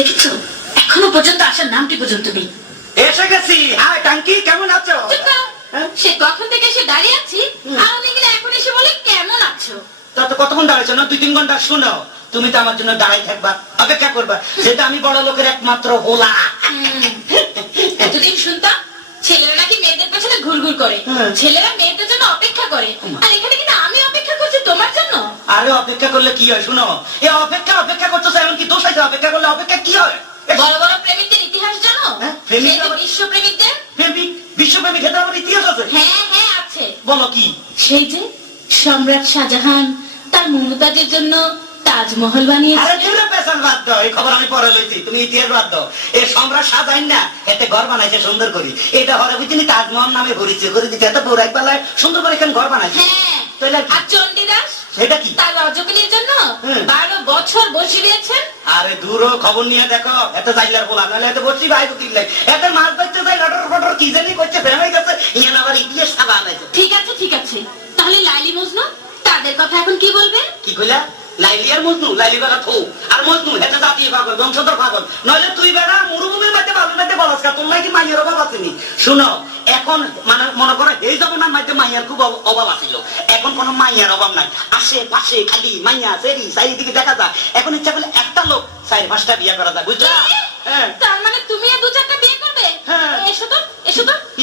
দেখেছো এখনো পর্যন্ত আসার নামটি পর্যন্ত নেই। এসে গেছি। হাই টাঙ্কি, কেমন আছো? সে কখন থেকে এসে দাঁড়িয়ে আছি, আর উনি কিনা এখন এসে বলে কেমন আছো। তা তো কতক্ষণ দাঁড়াইছো না? 2-3 ঘন্টা। শুনো, তুমি তো আমার জন্য দাঁড়াই থাকবা, অপেক্ষা করবা, যেটা আমি বড় লোকের একমাত্র হোলা। এতদিন শুনতাম ছেলেরা নাকি মেয়েদের পেছনে ঘুরঘুর করে, ছেলেরা মেয়েদের জন্য অপেক্ষা করে, আর এখানে কিনা আমি অপেক্ষা করছি তোমার জন্য। আরে অপেক্ষা করলে কি হয়? শুনো, এই অপেক্ষা করতেছো, এমন কি দোষ আছে? অপেক্ষা করলে অপেক্ষা কি হয়? বড় বড় প্রেমিকদের ইতিহাস জানো? বিশ্ব প্রেমিকদের। বিশ্বপ্রেমিক ক্ষেত্রে আমার ইতিহাস আছে? হ্যাঁ হ্যাঁ আছে। বলো কি? সেই যে সম্রাট শাহজাহান তার মমতাজের জন্য তাজমহল বানিয়েছে। আরে তুমি পেছন বাদ দাও, এই খবর আমি পরে লইছি, তুমি ইতিহাস বাদ দাও। এই সম্রাট শাহজাহান না এতে ঘর বানাইছে সুন্দর করে, এটা হরে বুঝিনি তাজমহল নামে ঘুরিছে করে দিতে, এত পৌরাই পালায় সুন্দর করে এখানে ঘর বানাইছে। হ্যাঁ, তাহলে আর চণ্ডীদাস সেটা কি? তার রজকিনীর জন্য 12 বছর বসে রয়েছেন। আরে দূর খবর নিয়ে দেখো, এত জাইলার বলা নাহলে এত বসি ভাই তো কিনলে এত মাছ ধরতে যাই লটর ফটর কি জানি করছে, ফেমে গেছে ইয়ান আবার ইতিহাস খাবা আনাইছে। ঠিক আছে তাহলে লাইলি মজনু তাদের কথা এখন কি বলবে? কি কইলা? লাইলি আর মজনু? লাইলি বেড়া থো আর মজনু এটা জাতীয় পাগল, বংশধর পাগল, নইলে তুই বেড়া মরুভূমির মধ্যে বালুর মধ্যে বলস কা, তোর নাকি মাইয়ের অভাব আসেনি? শুনো, এখন মানে মনে করো এই জমানার মধ্যে মাইয়ার খুব অভাব আছিল, এখন কোনো মাইয়ার অভাব নাই, আশেপাশে খালি মাইয়া সেরি চারিদিকে দেখা যায়। এখন ইচ্ছা করলে একটা লোক 4-5টা বিয়ে করা যায়, বুঝলা? তার মানে তুমি 2-4টা বিয়ে করবে? এসো তো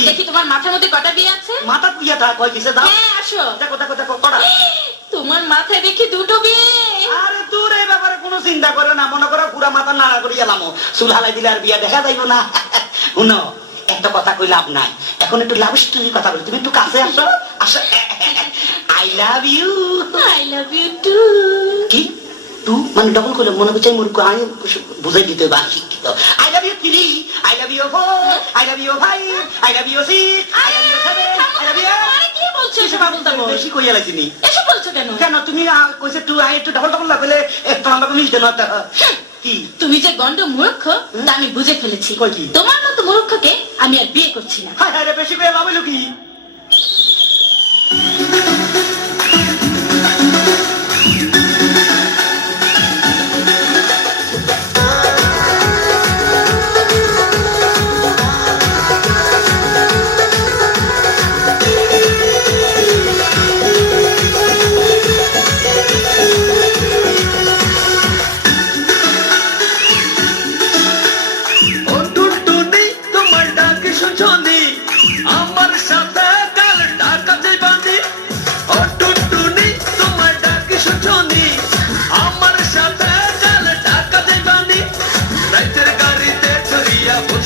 দেখি তোমার মাথার মধ্যে কটা বিয়ে আছে। মাথা কুইয়া থা কয় কিসে দাও? হ্যাঁ আসো, দেখো কটা। তোমার মাথায় দেখি 2টো বিয়ে। আরে দূর, এই ব্যাপারে কোনো চিন্তা করে না, মনে করো পুরা মাথা নাড়া করে গেলাম, চুল হালাই দিলে আর বিয়া দেখা যাইব না। শুনো, একটা কথা কই লাভ নাই, এখন একটু লাভ স্টোরি কথা বলি, তুমি একটু কাছে আসো। I love you too. কি টু মানে ডবল করলে মনে করছে মূর্খ, আমি বুঝাই দিতে বা শিক্ষিত। I love you 3, I love you 4, I love you 5, I love you 6, I love you 7, I love you. কি বলছো এসব পাগল? বেশি কইয়া লাইছিনি এসব বলছো কেন? কেন তুমি কইছে টু, আই একটু ডবল লাগলে একটু আমরা মিলতে না। কি তুমি যে গন্ড মূর্খ তা আমি বুঝে ফেলেছি। তোমার মতো মূর্খকে আমি আর বিয়ে করছি না। হায় হায় রে, বেশি কইয়া লাভ হইলো কি?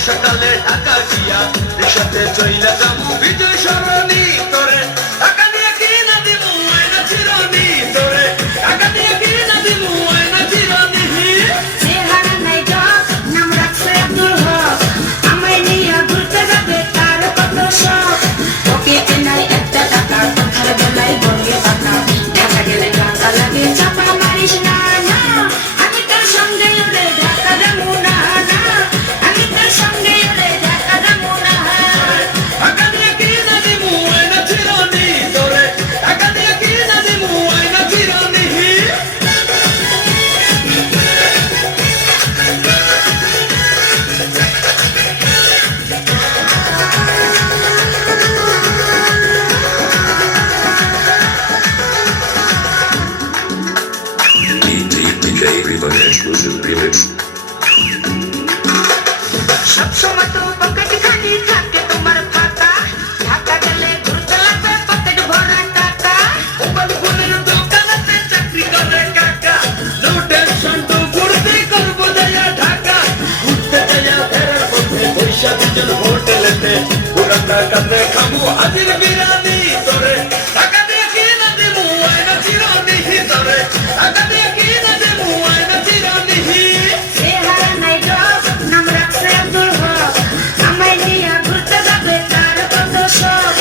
সকালে ঢাকা গিয়া রিসাতে চইলা যাবো বিজয় সরণি, তোরে টাকা দিয়ে কিনা দিমু আয়না চিরনি, তোরে টাকা দিয়ে কিনা দিমু আয়না চিরনি। চেহারা নাই ডক, নাম রাখছে আব্দুল হক, আমায় নিয়ে ঘুরতে যাবে তার কত শখ। ওকে নাই একটা টাকা, কথার বেলায় বলবে টাকা, ঢাকা গেলে টাকা লাগে চাপা মারিস না না, আমি তোর সঙ্গে উড়ে ঢাকা যাবো না না, আমি তোর সঙ্গে উড়ে ঢাকা যাবো না। টাকা দিয়ে কিনা দিমু আয়না চিরনি, তোরে টাকা দিয়ে কিনা দিমু আয়না চিরনি। DJ River Exclusive Remix. সবসময় তো পকেট খালি থাকে তোমার ফাঁকা, ঢাকা গেলে ঘুরতে লাগবে পকেট ভরা টাকা। মোবাইল ফোনের দোকানেতে চাকরি করে কাকা, নো টেনশন তো ঘুরতে করবো যাইয়া ঢাকা, ঘুরতে যাইয়া ফেরার পথে পয়সা দিচ্ছেন হোটেলেতে, পুরা টাকাতে খাবো হাজির বিরিয়ানি, তোরে টাকা দিয়ে কিনা দিমু আয়না চিরনি, তোরে টাকা দিয়ে কিনা দিমু আয়না চিরনি। চেহারা নাই ডক, নাম রাখছে আব্দুল হক, আমায় নিয়ে ঘুরতে যাবে তার কত শখ।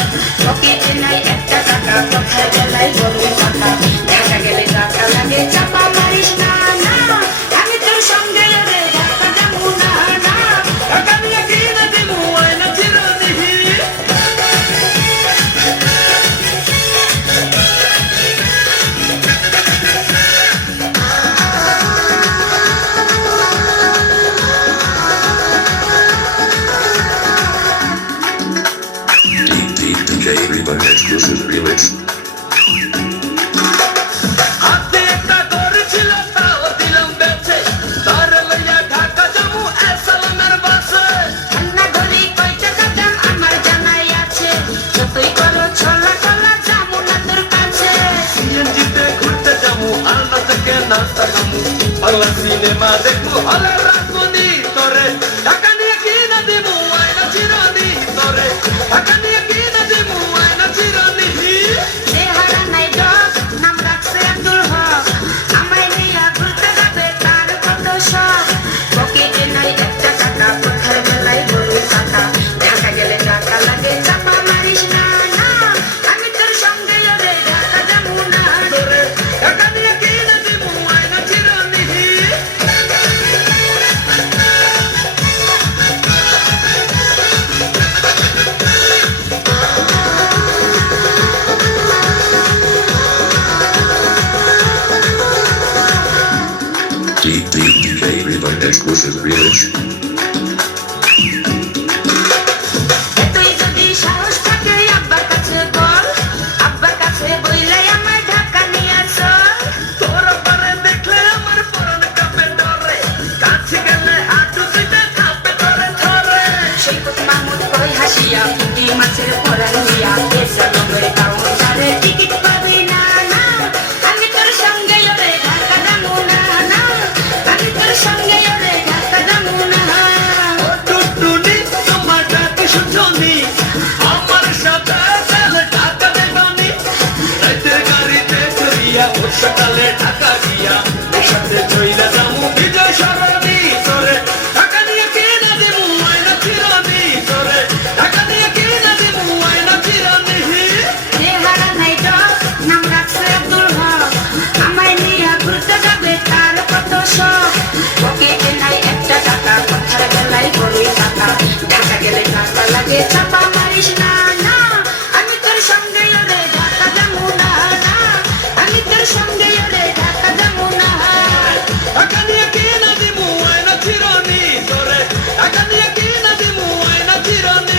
পকেটে নাই একটা টাকা, কথার বেলায় বলবে টাকা, ঢাকা গেলে টাকা লাগে চাপা মারিস না না, আমি তোর সঙ্গে উড়ে ঢাকা যাবো না না। টাকা দিয়ে কিনা দিমু আয়না চিরনি। লাগে নাস্তা খামু বাংলা সিনেমা দেখবো হলে রাখুনি তোরে টাকা নিয়ে কি না দেবো আয়না চিরানি তোরে টাকা নিয়ে কি না দেবো আয়না চিরানি চেহারা নাই ডক নাম রাখছে আব্দুল হক আমায় নিয়ে ঘুরতে যাবে তার কত শখ পকেটে নাই একটা টাকা কথার বেলায় বড় টাকা ঢাকা গেলে টাকা লাগে চাপা মারিস না না আমি তোর সঙ্গে ওরে ঢাকা যাবো না তোরে টাকা নিয়ে কি না দেবো আয়না চিরানি DJ Rewind Exclusive Remix. তুই যদি সাহস থাকে আব্বার কাছে বল আব্বার কাছে বইলাই আমার ঢাকা নিয়ে চল তোর পারে দেখলে আমার পরন কাঁপে ডরে কাছে গেলে হাঁটু দুইটা কাঁপে ধরে ধরে সেই কত মামুদ কই হাসিয়া পুঁটি মাছের পরান হইয়া এসে লগের কাউন্টারে টিকিট পাবি না না আমি তোর সঙ্গে ওরে ঢাকা যাবো না না আমি তোর সঙ্গে ওরে ঢাকা যাবো না ও টুটুনি তোমার ডাক শুনছনি আমার সাথে চলে ঢাকা দেবানি রাতের গাড়িতে চড়িয়া ওর সকালে ঢাকা গিয়া ওর সাথে চইলা যামু বিজয় সরণি তোরে টাকা নিয়ে কি না দেবো আয়না চিরানি তোরে টাকা নিয়ে কি না দেবো আয়না চিরানি চেহারা নাই ডক নাম রাখছে আব্দুল হক আমায় নিয়ে ঘুরতে যাবে তার কত শখ পকেটে নাই একটা টাকা কথার বেলায় বড়ই টাকা ঢাকা গেলে টাকা লাগে চাপা মারিস না না আমি তোর সঙ্গে ওরে ঢাকা যাবো না না আমি তোর সঙ্গে ওরে ঢাকা যাবো না টাকা নিয়ে কি না দেবো আয়না চিরানি তোরে টাকা নিয়ে কি না দেবো আয়না চিরানি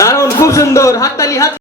দারুণ, খুব সুন্দর, হাততালি হাত